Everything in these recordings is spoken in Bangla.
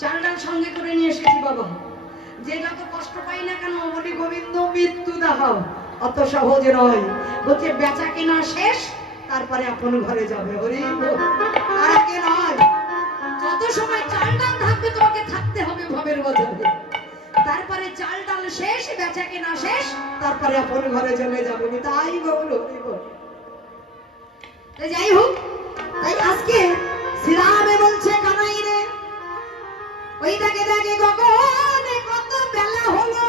চাল ডাল সঙ্গে করে নিয়ে এসেছি বাবা। যে যত কষ্ট পাই না কেন বলি গোবিন্দ মৃত্যু দাও, অত সহজে নয়। বলছে বেচা কেনা শেষ, তারপরে আপন ঘরে যাবে। হরি বল। আর আগে নয়। যত সময় চাল ডাল থাকবে তোমাকে থাকতে হবে ভবের বাজারে। তারপরে চাল ডাল শেষ, বেচা কেনা শেষ, তারপরে আপন ঘরে চলে যাবে। তাই বল, হরি বল। যাই হোক, তাই আজকে শ্রীরামে বলছে কানাই রে, ওই দেখে দেখে গগনে কত বেলা হলো।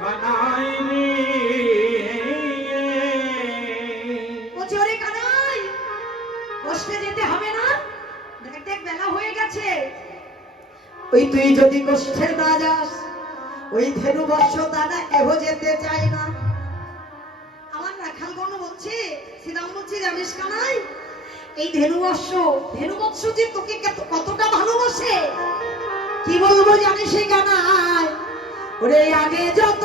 কানাই রে বলছে ওরে কানাই, বসতে যেতে হবে না, দেখ দেখ বেলা হয়ে গেছে। ওই তুই যদি কষ্টে না যাস, ওই ধেনু বর্ষ দাদা কেহ যেতে চায় না। আমার রাখাল গণ বলছে, শ্রীরাম বলছে জানিস কানাই, এই ধেনু বৎস যে তোকে কতটা ভালোবাসে, কি বলবো জানিস কানাই। ওরে আগে যত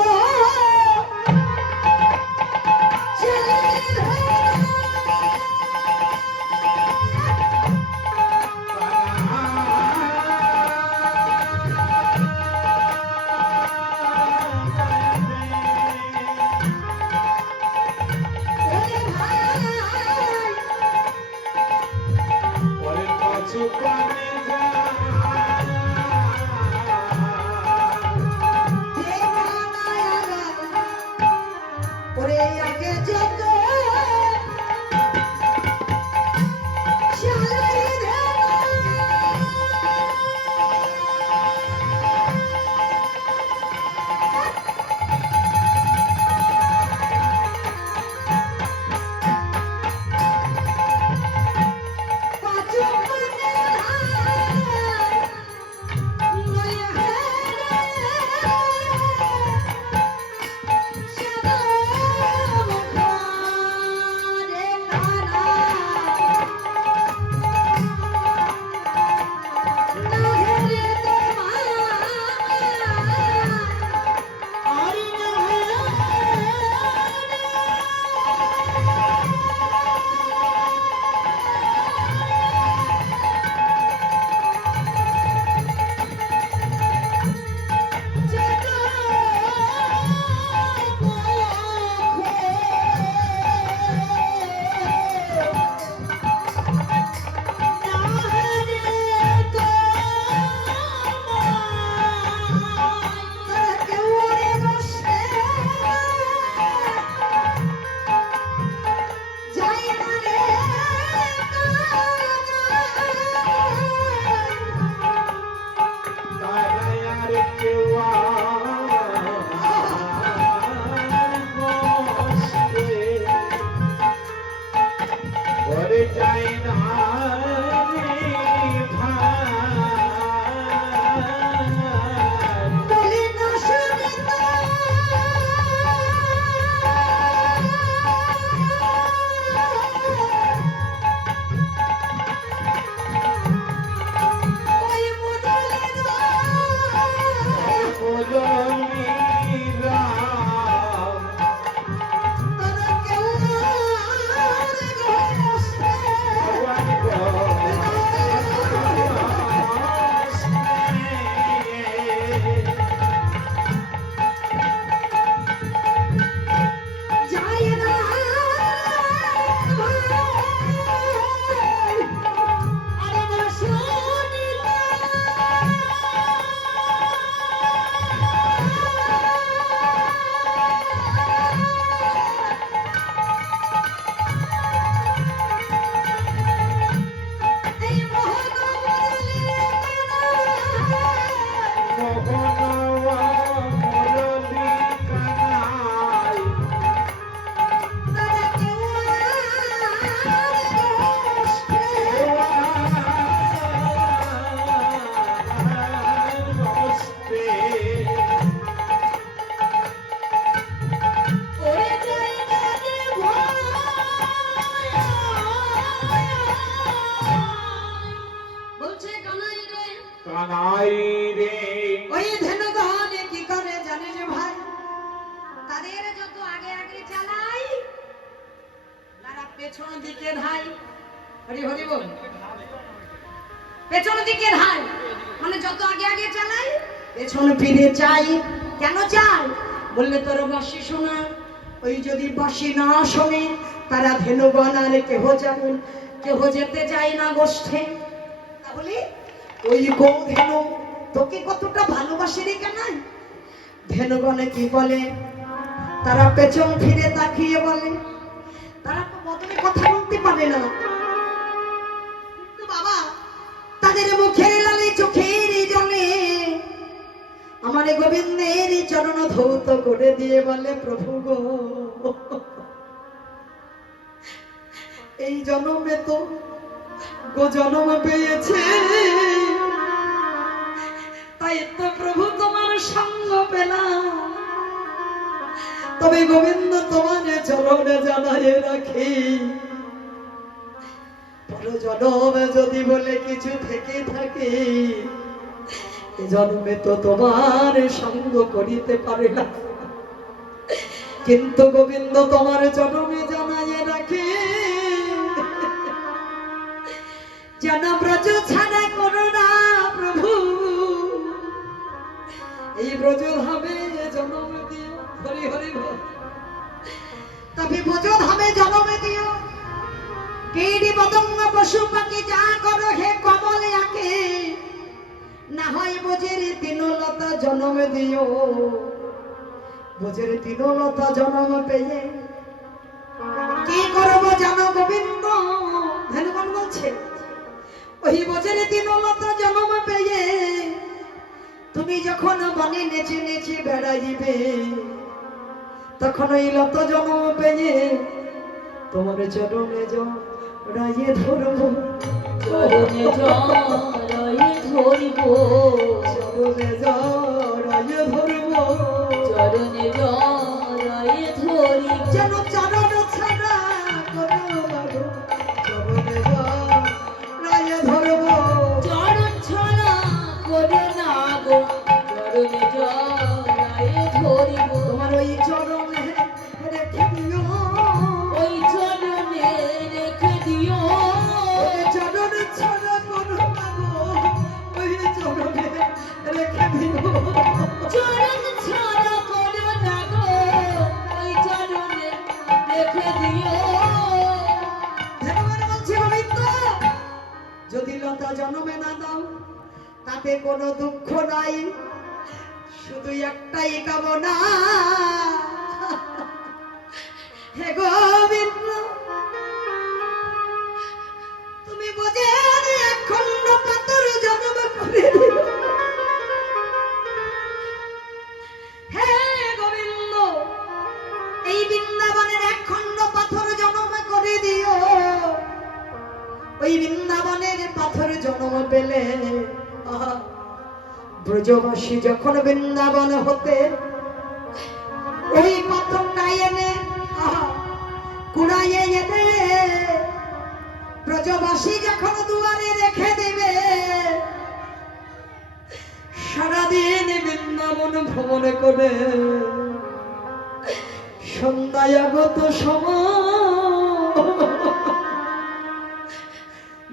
কানাই রে ওই ধেনু দহনে কি করে জানিস ভাই, তাদের যত আগে আগে চালাই তারা পেছন দিকে ধাই। হরি হরি বল। পেছন দিকে ধাই মানে যত আগে আগে চালাই পেছন ফিরে চাই। কেন চাই বললে তোর বাঁশি শোনা, ওই যদি বাঁশি না শোনে তারা ধেনুগণ আর কেহ যেতে চায় না গোষ্ঠে। তাহলে ওই ধেনু তোকে কতটা ভালোবাসে রে কানাই। ধেনুগণে কি বলে, তারা পেছন ফিরে তাকিয়ে বলে, তারা তো বদলে কথা বলতে পারে না, কিন্তু বাবা তাদের মুখের লালে চোখের জলে আমার গোবিন্দের চরণ ধৌত করে দিয়ে বলে, প্রভু গো এই জন্মে তো গো জন্ম পেয়েছে, তাই তো প্রভু তোমার সঙ্গ পেলাম। তবে গোবিন্দ তোমার চরণে জানাই রাখি, পর জন্মে যদি বলে কিছু থেকে থাকে, এ জন্মে তো তোমার সঙ্গ করিতে পারে না, কিন্তু গোবিন্দ তোমার চরণে জানাই রাখি, যেন ব্রজ ছাড়া করো না প্রভু, এই ব্রজ ধামে জন্ম দিও। হরি হরি বল। তবে ব্রজ ধামে জন্ম দিও, কীট পতঙ্গ পশু পাখি যা করো হে কমলে আঁকে, না হয় ব্রজের তৃণলতা জন্ম দিও। ব্রজের তৃণলতা জন্ম পেয়ে কি করবো জানো গোবিন্দ? ধেনুগণ বলছে, ওই ব্রজের তৃণলতা জন্ম পেয়ে তুমি যখন বনে নেচে নেচে বেড়াইবে, তখন ওই লত জন্ম পেয়ে তোমার চরণে জড়াইয়ে ধরবো, চরণে জড়াইয়ে ধরিব, চরণে জড়াইয়ে ধরবো, চরণে জড়াইয়ে ধরিব, যেন চরণ ছাড়া করো বাগো, চরণে জড়াইয়ে ধরবো, চরণ ছড়া করে না গো, চরণে জড়াইয়ে ধরিব, তোমার ওই চরণে রেখে দিও, ওই চরণে রেখে দিও, ওই চরণ ছাড়া করো বাগো, ওই চরণে রেখে দিও, চরণ ছড়া করে না গো, ওই চরণে রেখে দিও। ভগবান বলছে, গোবিন্দ যদি লতা জন্মে না দাও তাতে কোনো দুঃখ নাই, শুধু একটাই কামনা, হে গোবিন্দ তুমি বোঝেন একখণ্ড পাথর জন্ম করে দিও। হে গোবিন্দ এই বৃন্দাবনের একখণ্ড পাথর জন্ম করে দিও। ওই বৃন্দাবনের পাথর জন্ম পেলে ব্রজবাসী যখন বৃন্দাবন হতে ওই পাথরটা এনে কুড়াইয়ে এনে ব্রজবাসী যখন দুয়ারে রেখে দেবে, সারাদিন বৃন্দাবন ভ্রমণ করে সন্ধ্যায় আগত সময়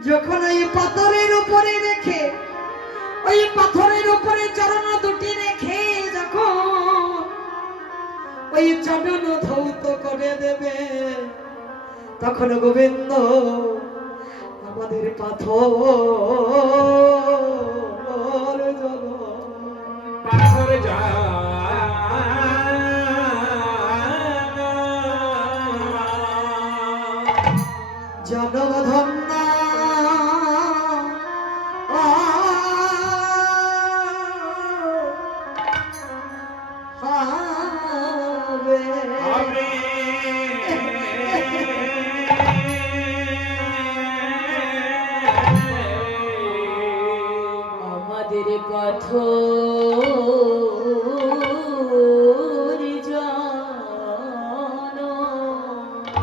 যখন ওই পাথরের উপরে রেখে, ওই পাথরের উপরে চরণ দুটি রেখে যখন ওই চরণ ধৌত করে দেবে, তখন গোবিন্দ আমাদের পাথর পাথর যা জনধন্য হবে আমাদের পথ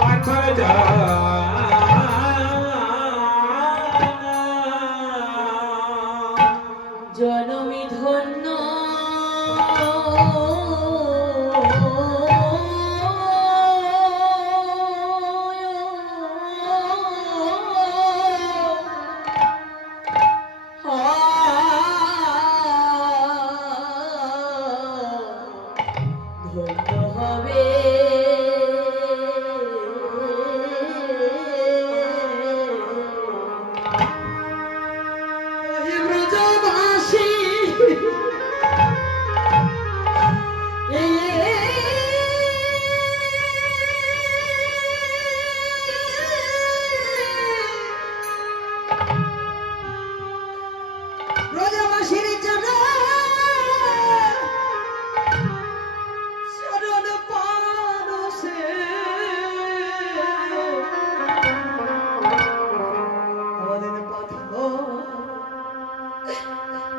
পাথর যা জনমি ধন্য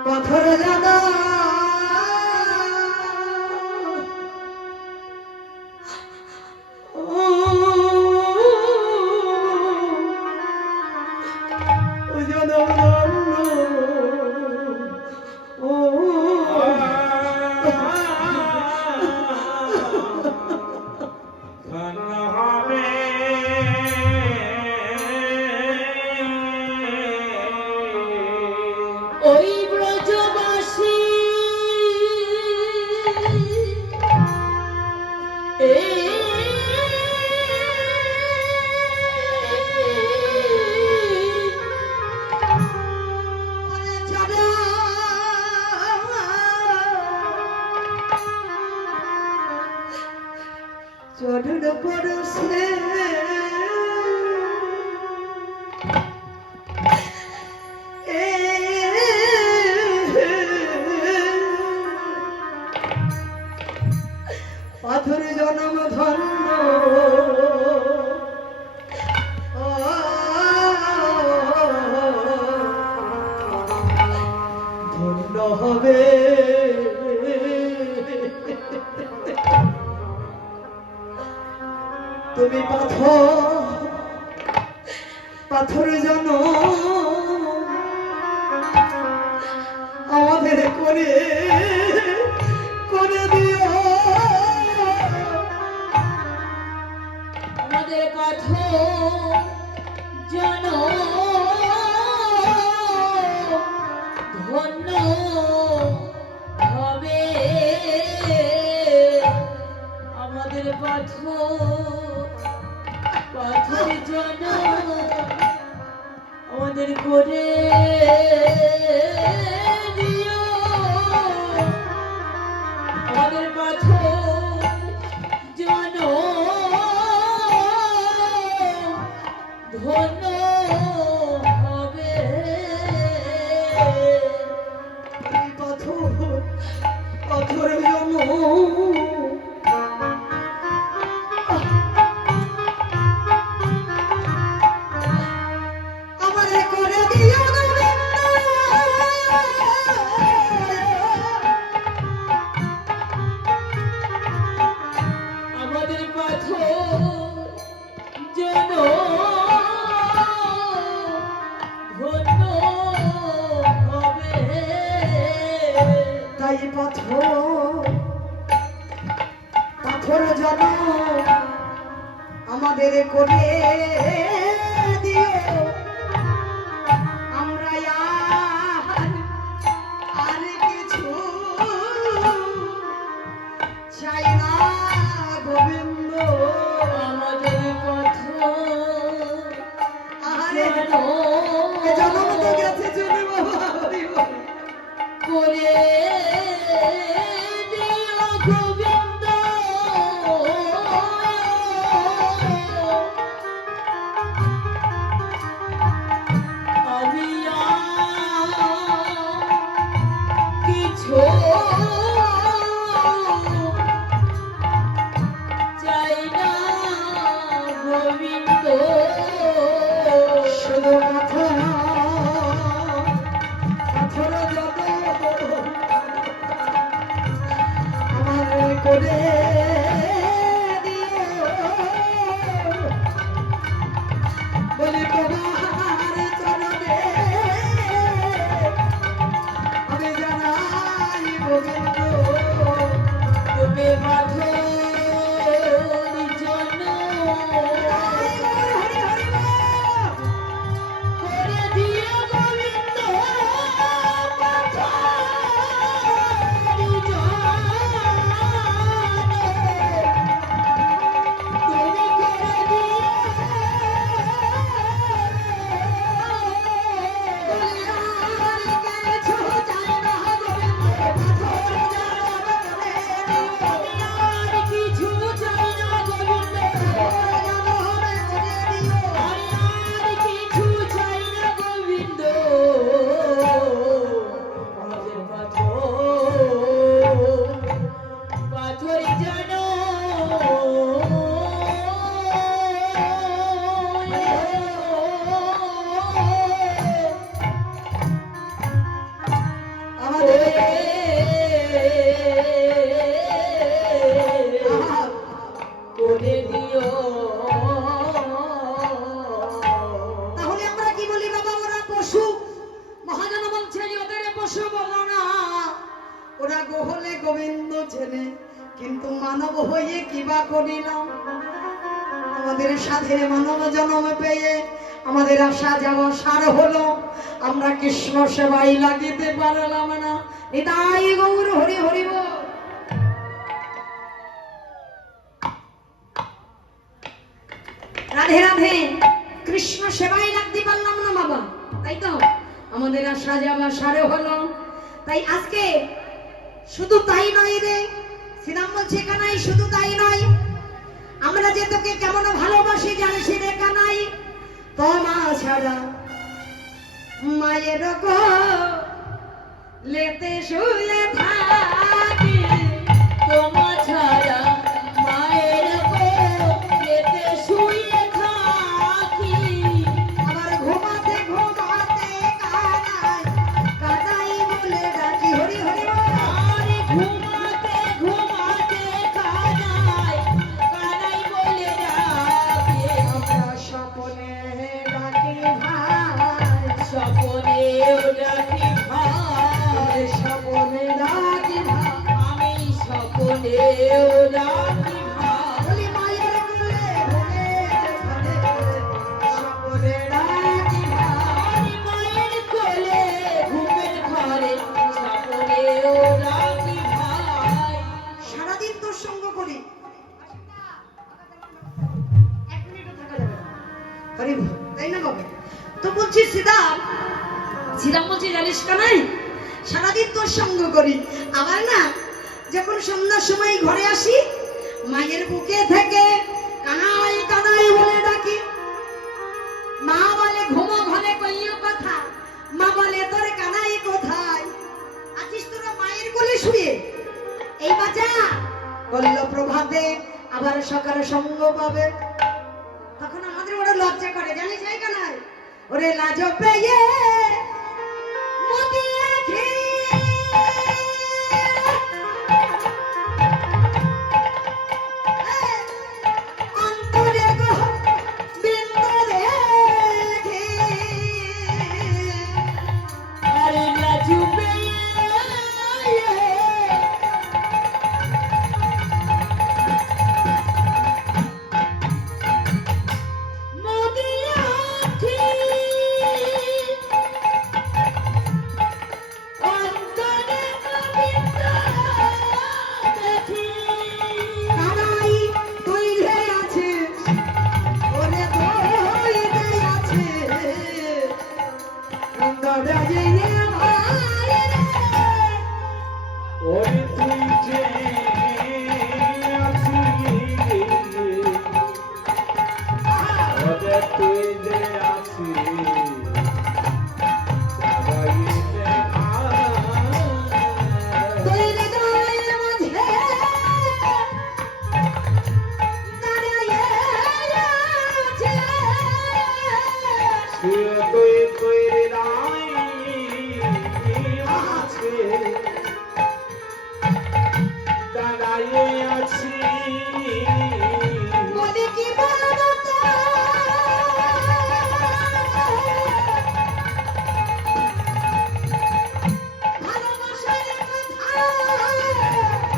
পাথর জানা ওই ব্রজবাসী চরণ পরশে পাথর জনম ধন্য ধন্য হবে তুমি পাথর জানো আমাদের করে দিও আমাদের পাথর জন ধন্য হবে আমাদের পাথর জন আমাদের করে দিও আমাদের পাথর জন ধন্য হবে পাথর জানো আমাদের করে দিও আমাদের পাথর যেন ধন্য হবে তাই পাথর জানো আমাদের করে দিও আমরা আর কিছু চাই না গোবিন্দ আমাদের পাথর আরে জনম তো গেছে চলে বাবা হরি বল। করে দিও গোবিন্দ আমি কিছু চাই না গোবিন্দ শুধু পাথর যত আমার করে দিও বলি তোমার চরণে আমি জানাই গোবিন্দ তুমি মাধুর জন করে দিও গোবিন্দ পাথর জন দোষ বলো না, ওরা গোহলে গোবিন্দ চেনে, কিন্তু মানব হয়ে কিবা করিলাম। আমাদের সাধের মানব জন্ম পেয়ে আমাদের আশা যাওয়া সার হলো, আমরা কৃষ্ণ সেবাই লাগিতে পারলাম না। নিতাই গৌর হরি হরি বল। রাধে রাধে। কৃষ্ণ সেবাই লাগতে পারলাম না বাবা, তাই তো আমাদের আশা যাওয়া সারে হলো। তাই আজকে শুধু তাই নয় রে, শ্রীরাম বলছে কানাই শুধু তাই নয়, আমরা যে তোকে কেমন ভালোবাসি জানিস রে কানাই, তোমা ছাড়া মায়ের গো লেতে শুয়ে থাকি, তোমা ছাড়া মায়ের কোলেতে শুয়ে থাকি। আমার ঘুমাতে ঘুমাতে কানাই কানাই বলে ডাকি হরি হরি বল। আরে ঘুমাতে ঘুমাতে কানাই কানাই বলে ডাকে। আমরা স্বপনে ডাকি ভাই, স্বপনেও ডাকি ভাই, স্বপনে ডাকি ভাই, আমি স্বপনেও ডাকি ভাই। বলি মায়ের কোলে ঘুমে ঘরে স্বপনে ডাকি ভাই। আমি মায়ের কোলে ঘুমের ঘরে স্বপনেও ডাকি ভাই। সারাদিন তোর সঙ্গ করি, এক মিনিটও থাকা যাবে না। হরি বল, তাই না বাবা? তো বলছি শ্রীরাম, শ্রীরাম বলছি জানিস কানাই সারাদিন তোর সঙ্গ করি, আবার না যখন সন্ধ্যার সময় ঘরে আসি মায়ের বুকে থেকে কানাই কানাই বলে ডাকি। মা বলে ঘুমো ঘরে কইও কথা, মা বলে তোর কানাই কোথায়, আছিস তোরা মায়ের কোলে শুয়ে? এই বাচ্চা বললো প্রভাতে আবার সকালে সঙ্গ পাবে, তখন আমাদের ওরা লজ্জা করে জানিস এই কানাই, ওরে লাজ পেয়ে মদিয়ে খেয়ে অন্তরে গো বিন্দরে আরে লাজুবে মদিয়াছি অন্তরে গোবিন্দ দেখি। কানাই তুই যে আছিস, ওরে তুই যে আছিস, অন্তরে যে ভাই রে। ওই তুই যে আছিস, ওরে তুই যে আছিস, সবাইকে তুই হৃদয়ের মাঝে দাঁড়িয়ে আছিস। তুই তুই রাই আছে, দাঁড়াইয়ে আছি, বলি কি বলবো তোর? ভালোবাসার কথা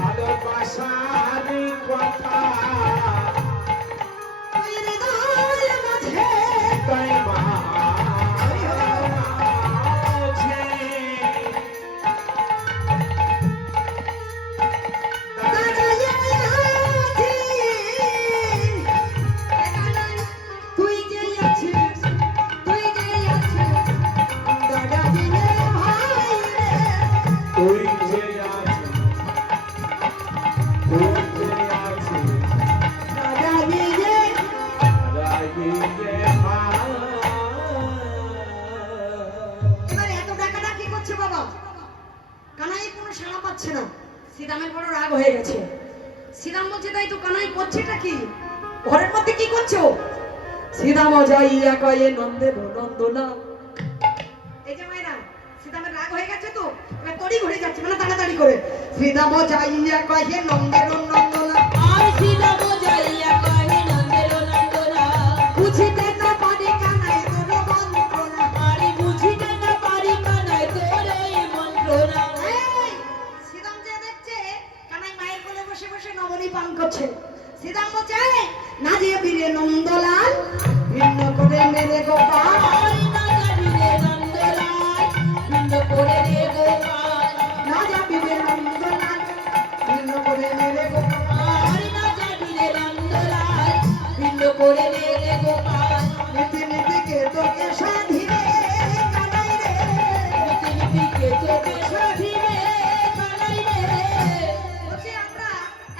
ভালোবাসার কথা তুই হৃদয়ের মাঝে তাই মাঝে দাঁড়িয়ে আছিস। তুই যে আছিস, তুই যে আছিস, দাঁড়িয়ে ভাই রে। তুই যে আছিস, তুই যে আছিস, দাঁড়িয়ে দাঁড়াইয়ে ভাই। এবারে এত ডাকাডাকি করছে বাবা, কানাই কোনো সাড়া পাচ্ছে না। শ্রীরামের বড় রাগ হয়ে গেছে। শ্রীরাম বলছে তাই তো কানাই করছেটা কি, ঘরের মধ্যে কি করছো? শ্রীরাম যাইয়া কয়ে নন্দের নন্দনা। এই যে মায়েরা, শ্রীরামের রাগ হয়ে গেছে তো এবার তড়ি ঘুরে যাচ্ছে, মানে তাড়াতাড়ি করে। শ্রীরাম যাইয়া কয়ে নন্দের নন্দনা, আর শ্রীরাম যাইয়া কহে নন্দের নন্দনা। বুঝিতে না পারি কানাই তোর মন্ত্রণা। আরে বুঝিতে না পারি কানাই তোর এই মন্ত্র। না এই, শ্রীরাম যে দেখছে কানাই মায়ের কোলে বসে বসে নবনী পান করছে। শ্রীরাম বলছে, "এই, না যে বীরে নন্দলাল ভিন্ন করে মেরে গোপাল, হরি না যাবি রে নন্দলাল ভিন্ন করে রে গোপাল না যাবি রে নন্দলাল ভিন্ন করে মেরে গোপাল, হরি না যাবি রে নন্দলাল ভিন্ন করে রে গোপাল নীতি নীতিকে তোকে সাধিবে কানাই রে।" পৃথিবীকে তোকে সাধিবে কানাই রে বলছে, "আমরা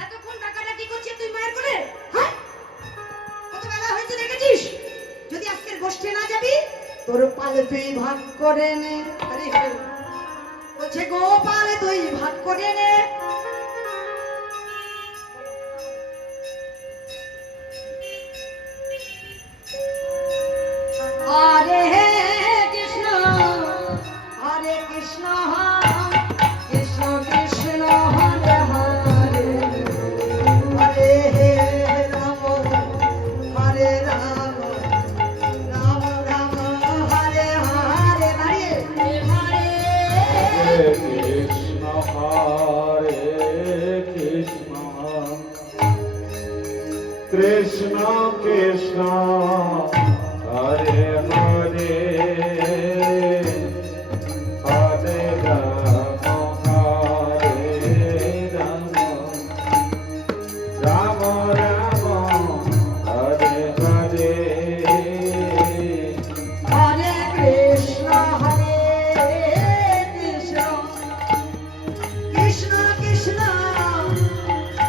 এতক্ষণ ডাকাডাকি করছি, তুই মায়ের কোলে? হ্যাঁ? কত বেলা হয়েছে দেখেছিস? যদি আজকের গোষ্ঠী না যাবি তোর পালে তুই ভাগ করে নে।" আরে হ্যাঁ। বলছে, "গোপালে তুই ভাগ করে নে।" হরে কৃষ্ণ হরে কৃষ্ণ কৃষ্ণ কৃষ্ণ হরে হরে হরে রাম হরে রাম রাম রাম হরে হরে। দাঁড়িয়ে হরে Hare Krishna Krishna Krishna Hare Hare Hare Rama Hare Rama Rama Rama Hare Hare হরে কৃষ্ণ হরে কৃষ্ণ কৃষ্ণ কৃষ্ণ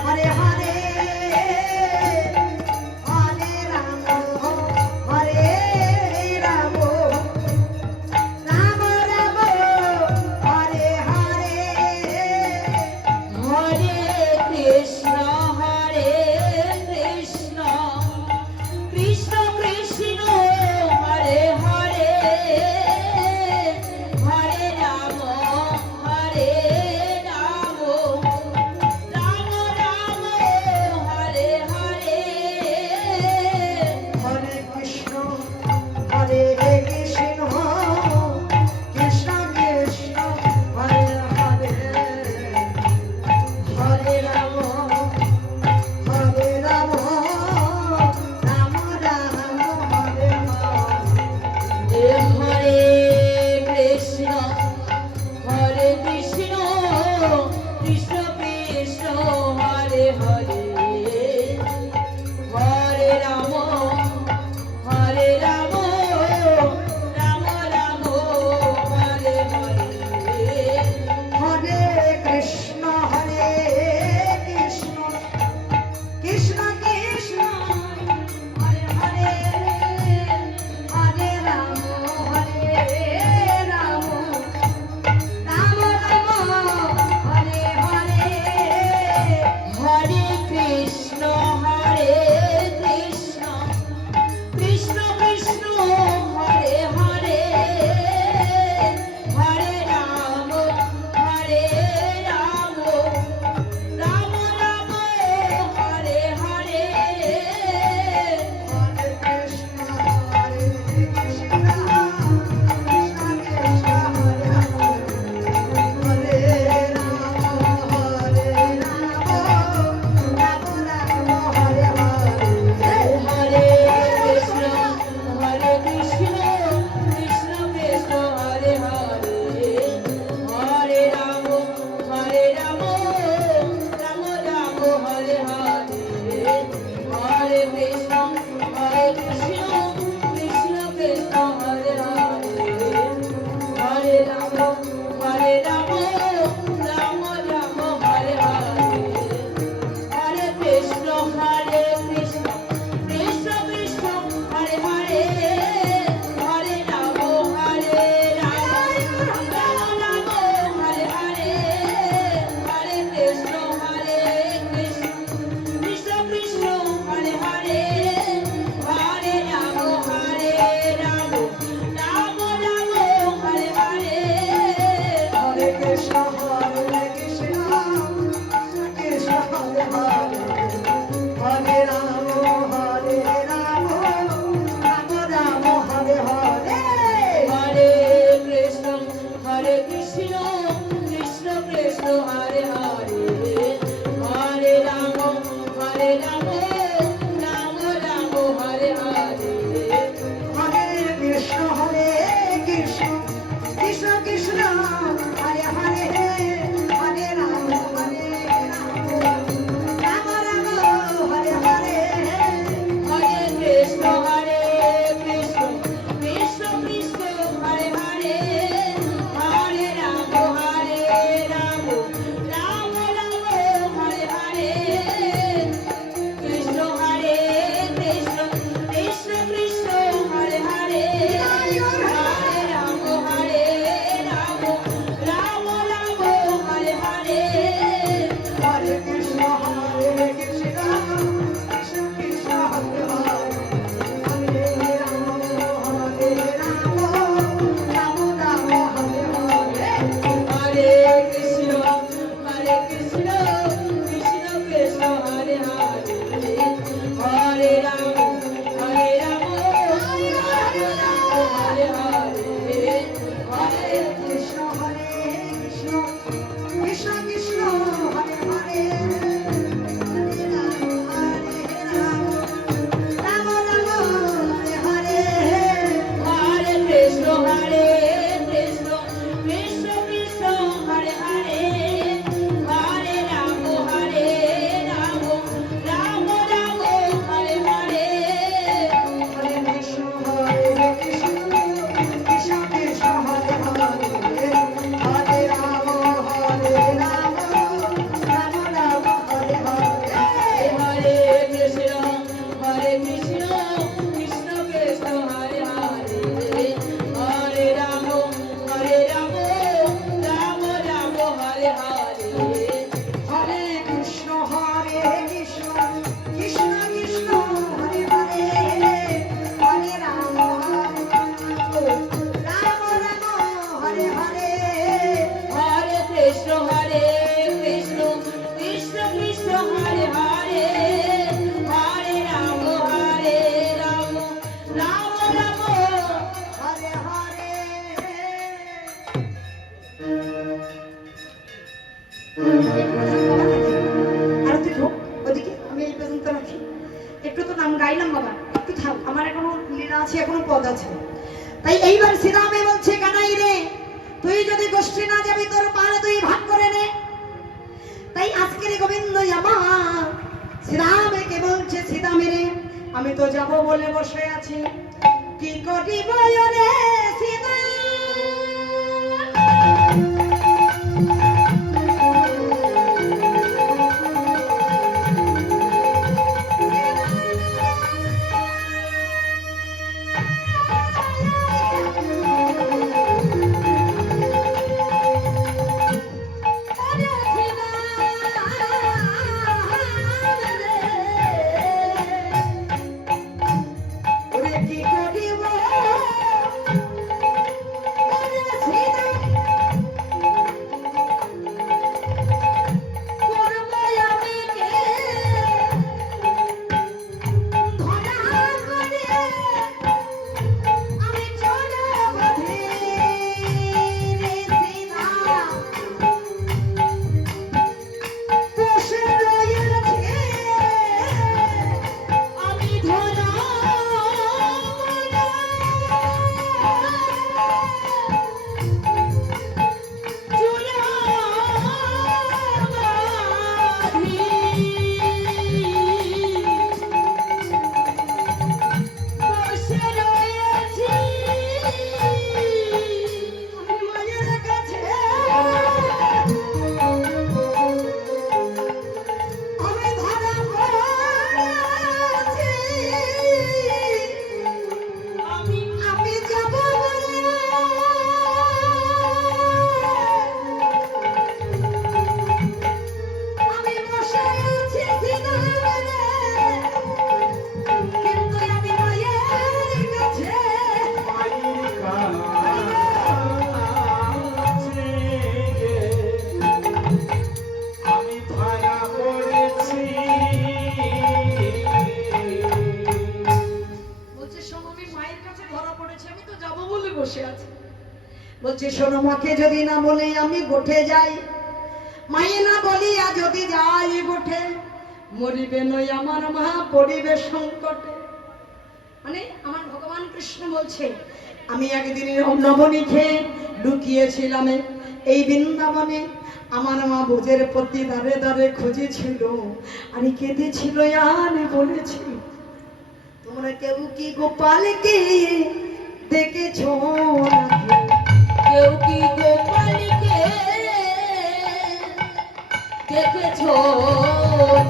হরে হরে হরে রাম কৃষ্ণ হরে হরে হরে রাম রাম রাম হরে হরে হরে কৃষ্ণ কৃষ্ণ কৃষ্ণ হরে হরে হরে রাম রাম রাম হরে হরে হরে কৃষ্ণ কৃষ্ণ কৃষ্ণ কৃষ্ণ হরে হরে হরে রাম রাম রাম হরে হরে কৃষ্ণ কৃষ্ণ কৃষ্ণ কৃষ্ণ হরে হরে হরে রাম রাম রাম হরে হরে হরে কৃষ্ণ কৃষ্ণ কৃষ্ণ হরে হরে হরে রাম রাম রাম হরে হরে হরে কৃষ্ণ কৃষ্ণ কৃষ্ণ কৃষ্ণ হরে হরে হরে রাম হরে হরে হরে কৃষ্ণ কৃষ্ণ কৃষ্ণ কৃষ্ণ হরে হরে হরে রাম রাম রাম হরে হরে হরে কৃষ্ণ কৃষ্ণ কৃষ্ণ কৃষ্ণ হরে হরে হরে রাম রাম রাম হরে হরে হরে কৃষ্ণ কৃষ্ণ কৃষ্ণ কৃষ্ণ হরে হরে হরে রাম রাম রাম হরে হরে হরে কৃষ্ণ কৃষ্ণ কৃষ্ণ কৃষ্ণ হরে হরে হরে রাম রাম রাম হরে হরে হরে কৃষ্ণ কৃষ্ণ কৃষ্ণ কৃষ্ণ হরে হরে হরে রাম রাম রাম হরে হরে হরে কৃষ্ণ কৃষ্ণ কৃষ্ণ কৃষ্ণ হরে হরে হরে রাম রাম রাম হরে হরে আর তুই ঢোক ওদিকে, আমি এই পর্যন্ত রাখি। একটু তো নাম গাইলাম বাবা, একটু থাক, আমার এখনো লীলা আছে, এখনো পদ আছে। তাই এইবার শ্রীরামে বলছে কানাই রে, তুই যদি গোষ্ঠী না যাবি তোর পালে তুই ভাগ করে নে। তাই আজকের গোবিন্দ আমার শ্রীরামকে বলছে সীতা মেরে আমি তো যাব বলে বসে আছি, কি করিব রে সীতা। ওরে কি করিব ওরে সীতা, করব আমি কে ধরা করে আমি চলব ধীরে সীতা, বসে রয়েছে আমি ধরা আমি মায়ের কাছে আমি ধরা পড়েছি, আমি যাব বলে আমি বসে আছি সিনারে, কিন্তু আমি মায়ের কাছে মায়ের কাছে আমি ধরা পড়েছি। বলছে শোনো আমি মায়ের কাছে ধরা পড়েছি, আমি তো যাবো বলে বসে আছি। বলছে শোনো মাকে যদি না বলে আমি গোঠে যাই, মায়ে না বলিয়া যদি যাই গোঠে, মরিবে নই আমার মা পড়িবে সংকটে। মানে আমার ভগবান কৃষ্ণ বলছে, আমি একদিন নবনীকে লুকিয়েছিলাম এই বৃন্দাবনে। আমার মা বোঝের প্রতি দাঁড়ে দাঁড়ে খুঁজেছিল, আর কেঁদেছিল আর বলেছিল, তোমরা কেউ কি গোপালকে দেখেছো নাকি? কেউ কি গোপালকে দেখেছো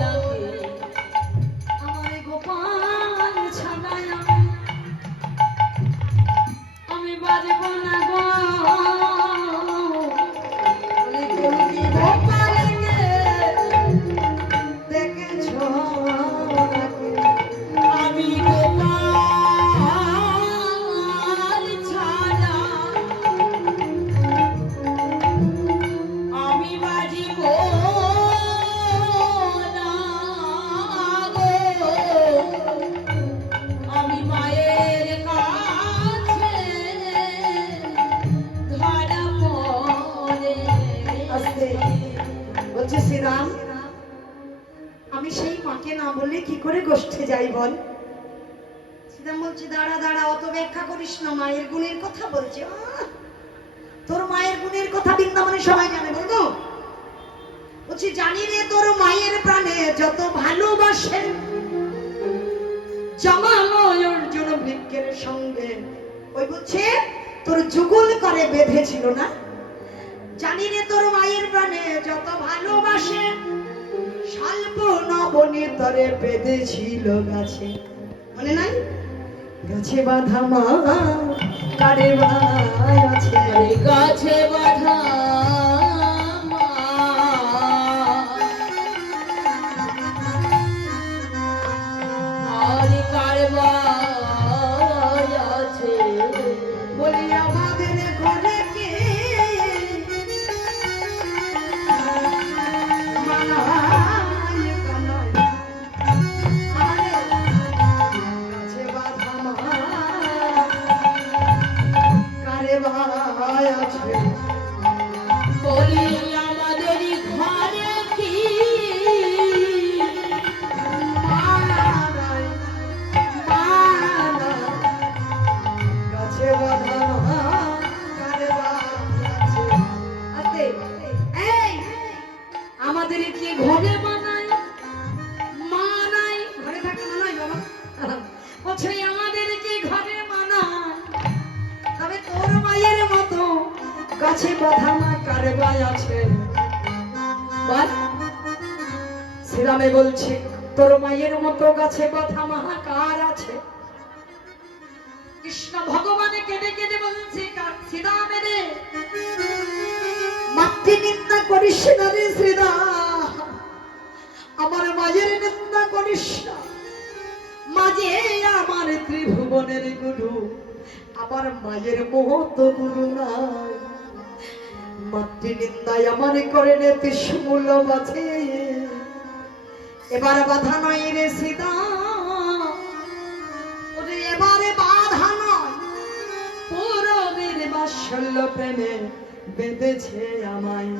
নাকি? আমার এই গোপাল ছাড়াই আমি বাজব না গো। বলে কেউ কি গোপালকে দেখেছো নাকি? আমি গোপাল ছাড়া আমি বাজিব না গো। আমি মায়ের কাছে ধরা পড়ে। আস্তে বলছে শ্রীরাম, আমি সেই মাকে না বললে কি করে গোষ্ঠে যাই বল? শ্রীরাম বলছে, দাঁড়া দাঁড়া, অত ব্যাখ্যা করিস না, মায়ের গুণের কথা বলছে। তোর মায়ের গুণের কথা বৃন্দাবনের সবাই জানে, বলতো বলছি, জানি রে তোর মায়ের প্রাণে যত ভালোবাসে জমালয় অর্জুন বৃক্ষের সঙ্গে। ওই বলছে তোর যুগল করে বেঁধেছিল না। জানি রে তোর মায়ের প্রাণে যত ভালোবাসে স্বল্প নবনী তরে বেঁধেছিল গাছে। মনে নাই? গাছে বাঁধা মা কারে বাই আছে, আরে গাছে বাঁধা মা আর কারবার আছে। বলি আমাদের ঘরে কে মানায় কানায়? আরে গাছে বাঁধা মা কারে বাই আছে। বলি আমাদের ঘরে কি মানায় মানায় গাছে বাঁধা মা কারে বাই আছে। আস্তে, এই আমাদের কি ঘরে বানায় মানায়? ঘরে থাকে মানায় বাবা? বলছে আমাদের কি ঘরে মানায়? তবে তোর মায়ের মতো গাছে বাঁধা মা কারে বাই আছে বল? শ্রীরামে বলছে, তোর মায়ের মতো গাছে বাঁধা মা কার আছে? কৃষ্ণ ভগবান কেঁদে কেঁদে বলছে, শ্রীরামে রে, মাতৃ নিন্দা করিস না রে শ্রীরাম, আমার মায়ের নিন্দা করিস না। মাঝে আমার ত্রিভুবনের গুরু, আমার মায়ের মতো গুরু নাই। মাতৃ নিন্দায় আমার করে নে ত্রিশূল বাছে, এবার বাধা নয় রে সীতা, ওরে এবারে বাধা নয়, পূরবের বাৎসল্য প্রেমে বেঁধেছে আমায়।